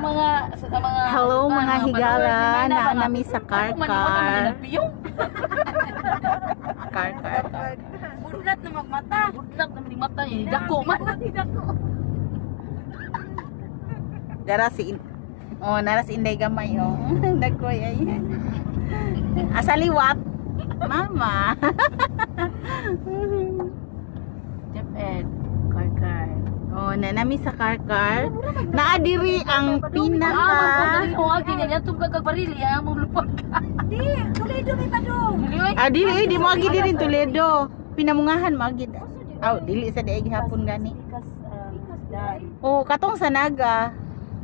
Hello mga higala, naanami sa car-car. Car-car. Budlat na magmata. Budlat na mata niya. Dako man. Dara si naras inday gamay oh. Dagko ay. Asaliwat. Mama. Jeped. Car-car. Oh, nanami sa car-car. Naadiri ang pinaka. Niya itong kagbarili. Mong lupag ka. Di, Toledo may padong. Dili mo agi diri Toledo. Pinamungahan mo agi. Dili sa diay gihapon gani. Oh, katong sa Naga.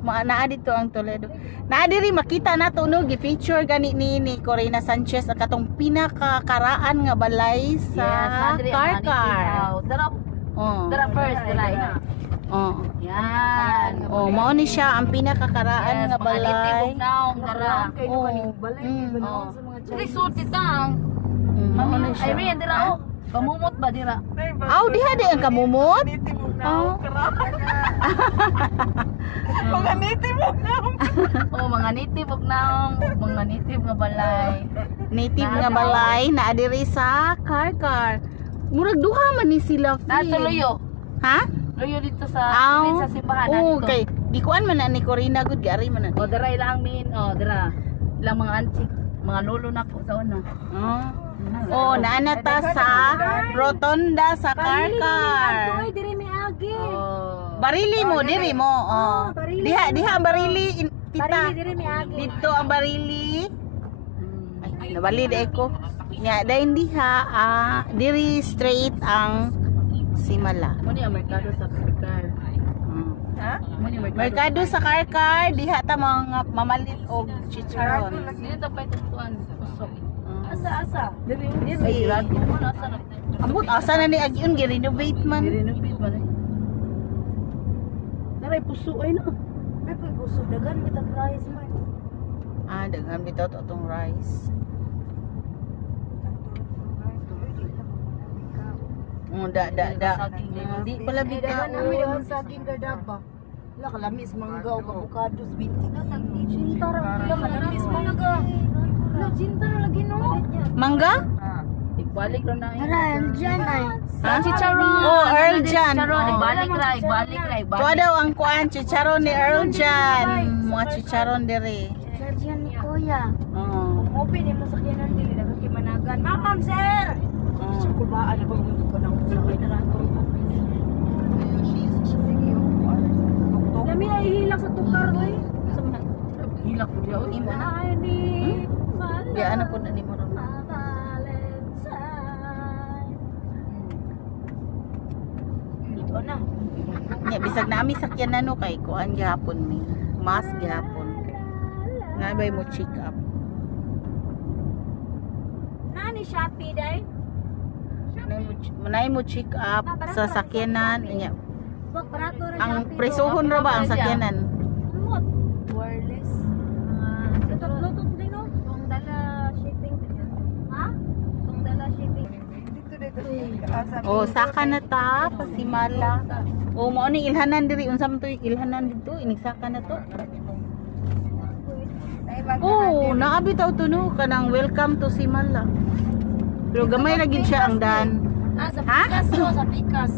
Naa dito ang Toledo. Naadiri makita nato no gi-feature gani ni Corina Sanchez ang katong pinakakaraan nga balay sa car-car. Dara first, dara. Oh. Yan. Oh, mao ni siya ang pinakakaraan nga balay. Dara. Resort itang. Mao ni siya. Ay, may dira oh. Pamumot ba dira? Diha di ang kamumot. Mga native of naong. Mga native of naong. Mga native nga balay. Native nga balay na adiri sa car-car. Murag duha man ni sila. Nato loyo. Ha? Loyo dito sa simbahan nato. Okay. Gikuan man na ni Corina gud gari man na. Dara ilang dara. Ilang mga antik, mga lolo na po sa una. Naanata sa rotonda sa car-car. Ay, diri may agi. Barili mo, diri mo. Diha ang barili, tita. Diri may agi. Dito ang barili. Ay, nabali di ko. Nya dayon diha, diri straight ang Simala. Muni ang merkado sa car-car. Ha? Muni Merkado sa car-car, diha ta mga mamalit og chicharon. Dito pa ituan usok. Asa. Diri sirado mo na asa na. Ambot asa na ni agyon gi-renovate man. Renovate ba na? Naray puso ay no. May puso dagan bitag rice man. Daghan bitaw to tong rice. Di pala bitaw. Namin ang saging gadaba. Wala kalamis mangga o avocados binti na tag-chintar. Wala kalamis mangga. Wala chintar lagi no. Mangga? Ibalik ra na. Earl Jan ay. Chicharon. Earl Jan. Ibalik ra. Kuha daw ang kuan chicharon ni Earl Jan. Mga chicharon diri. Jan ni Kuya. Open mo sa kyanan dili dagat kay managan. Ma'am sir. Sa kubaan ba ko nang sakay na rato. Lami ay hilak sa tukar oy. Hilak ko diya imo na. Di ana pud na nimo ra. Ito na. Nya bisag na ami sakyanan no kay kuan gihapon mi. Mas gihapon. Nabay mo check up. Nani Shopee day? Manay mo check up sa sakyanan nya. Ang presohon ra ba ang sakyanan? Wireless. Bluetooth din no? Kung dala shipping. Ha? Kung dala shipping. Saka na ta Pasimala. Mao ni ilhanan diri unsa man to ilhanan dito inisaka na to. Naabi taw to no kanang welcome to Simala. Pero gamay ra gid siya ang dan. Sa Pikas no, sa Pikas.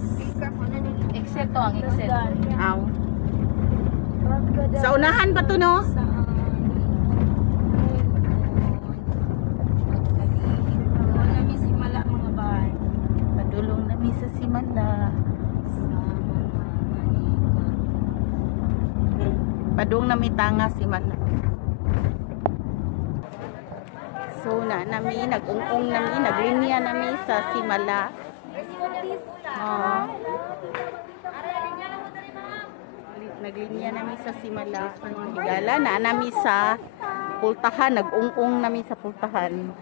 Except to ang except. Aw. Sa unahan pa to no? Nami Simala mga bahay. Padulong nami sa Simala. Padung nami tanga Simala. So nami nag-ungong nami naglinya nami sa Simala. Naglinya nami sa Simala. Higala na nami sa pultahan, nag-ungong nami sa pultahan.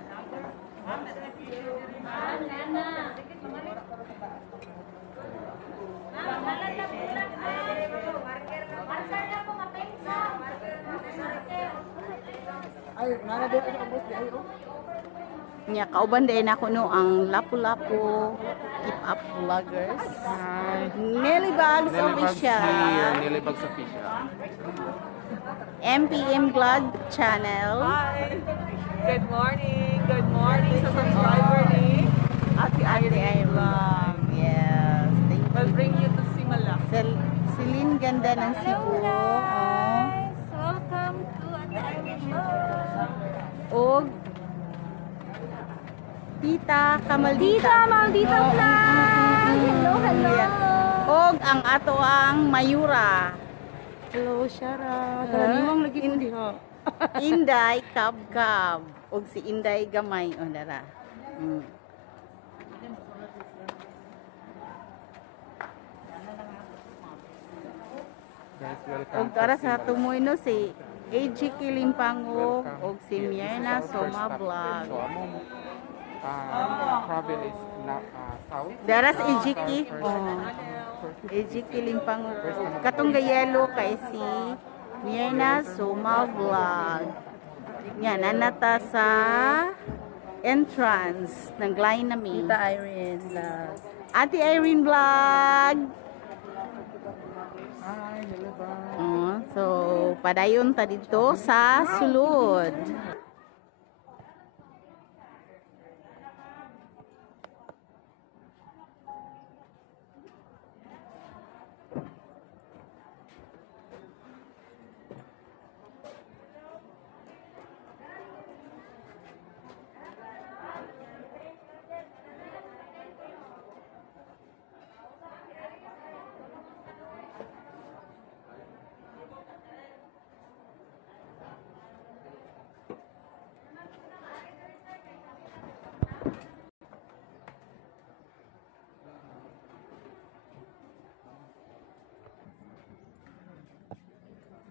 Nya kauban din ako no ang Lapu-Lapu Keep Up Vloggers. Nelly Bags Official. Nelly Bags Official. MPM Vlog Channel. Hi! Good morning sa subscriber ni Ate Irene Vlog. Yes, thank you. We'll bring you to Simala. Celine, ganda ng Cebu. Welcome to Ate Irene Vlog. Og Tita Kamaldita. Tita Maldita Vlog. Hello. Og ang ato ang Mayura. Hello, Shara. Karaniwang lagi mo diha. Inday Kab. Og si Inday Gamay. O, dara. Guys, welcome. Og para sa tumoy no si AG Kilimpango og si Mierna Soma Vlog. So, among travel is south. Dara sa AG Ki. AG Kilimpango. Katong gayelo kay si Mierna Soma Vlog. Yan, nanata sa entrance ng line namin. Tita Irene Vlog. Ate Irene Vlog. Hi, hello ba? So, padayon ta dito sa sulod.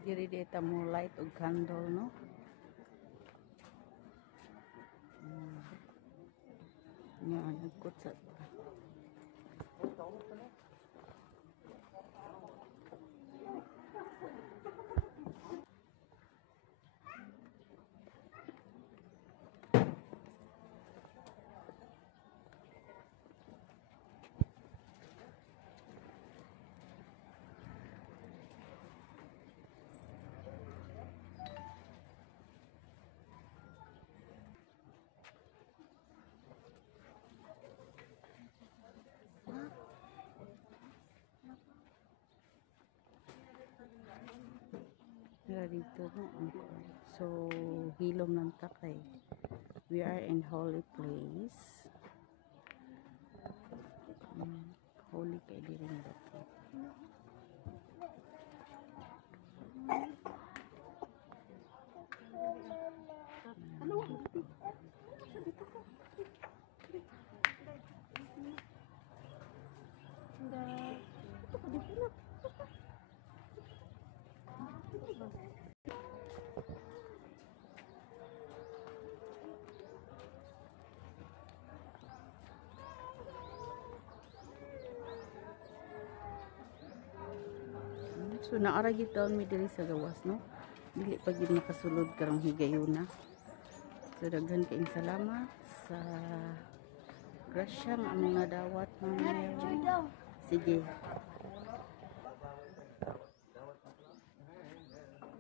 Diri data mo light og candle, no? Yan, nagkot sa dito, no? So, hilom ng takay. We are in holy place. Holy kay diri na dito. So naara gyud taon mi diri sa gawas, no? Dili pa gyud makasulod karong higayuna. So daghan kayong salamat sa grasya nga among nadawat mga. Sige.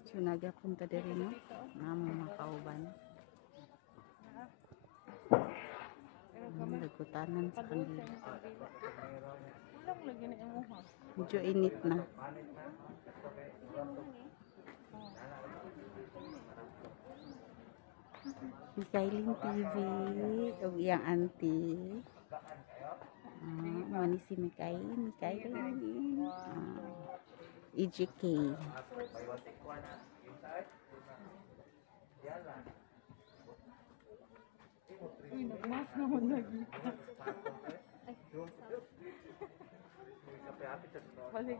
So nagapunta diri, no? Namang makauban. Nagkutanan sa kanila. Medyo init na. Mikailin TV o iyang auntie. Mani si Mikailin. EGK. Nagmas naman lagi. Balik.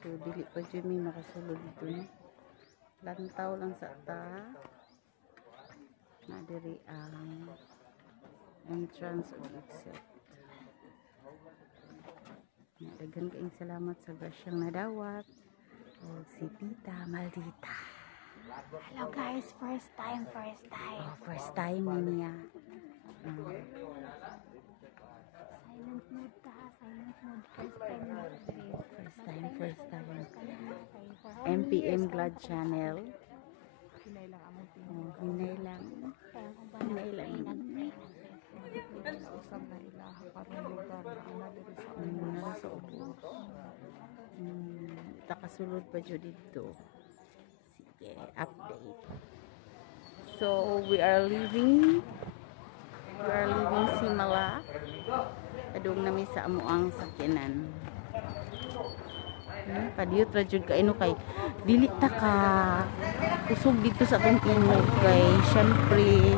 So dili pa dyan may makasulod dito, no? Lantaw lang sa ta. Nadiri ang entrance o exit. Daghan kayong salamat sa grasyang nadawat. O si Tita Maldita. Hello guys, first time. First time niya. Silent mode ka, silent mode. First time. MPM Glad Channel. Hinay lang. Nara sa ubos. Takasulod pa dyan dito. Sige, update. So, we are leaving Simala. Adong namin sa amuang sakyanan. Kadiyot ra jud kaino kay dili ta ka kusog dito sa atong timog kay syempre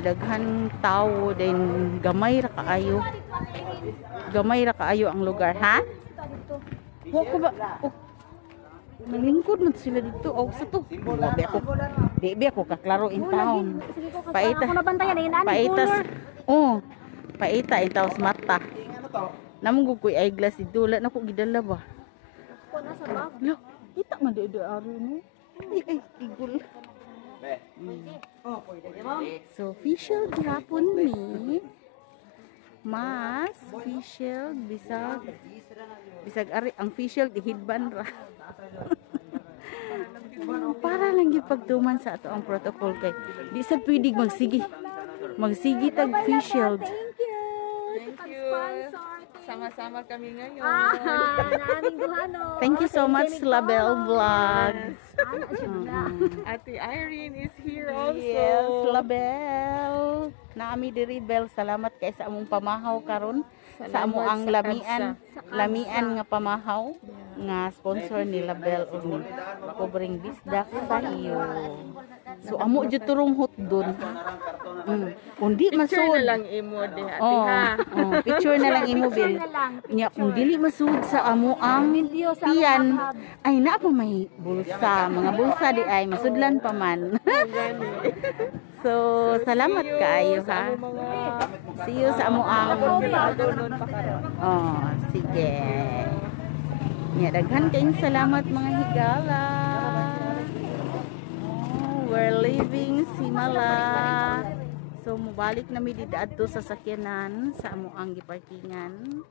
daghan tawo din gamay ra kaayo ang lugar ha. Wa ko ba nalingkod man sila dito o sa to. Bebe ako kaklaro in town. Paita. Ako nabantayan eh, Paitas. Oh. Paita in taos mata. Namong gukoy eyeglass dito wala na ko gidala ba. Ako nasa bag. Lo, kita man dito ari no. Ay, tigol. So, facial gihapon ni. Mas facial bisag ari ang facial ihidban ra. Para lang gyud pagtuman sa ato ang protocol kay di sa pwede magsigi tag facial. Sama-sama kami ngayon. Naaming duhano. Thank you so much Label Vlogs. Ate Irene is here also. Yes, Label. Naami diri Bel, salamat kay sa among pamahaw karon. Sa amo ang lamian nga pamahaw nga sponsor ni Label og ni Covering Bisdak sa iyo. So amo jud turong hotdon. Kundi Picture masud na lang imo di ate ha. picture na lang imo Bel. Nya kung dili masud sa amo ang tiyan ay na pa may bulsa, mga bulsa di ay masudlan pa man. So salamat kaayo ha. See you sa amo ang sige. Nya daghan kayong salamat mga higala. We're leaving Simala. So mubalik na mi dito adto sa sakyanan sa amo ang giparkingan.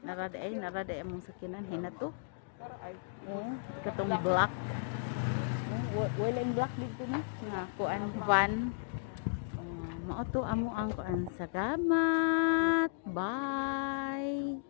Narada among sakyanan hinato. Katong black. Wala yung black dito na nga kuan van. Mao to amo ang kuan. Salamat. Bye.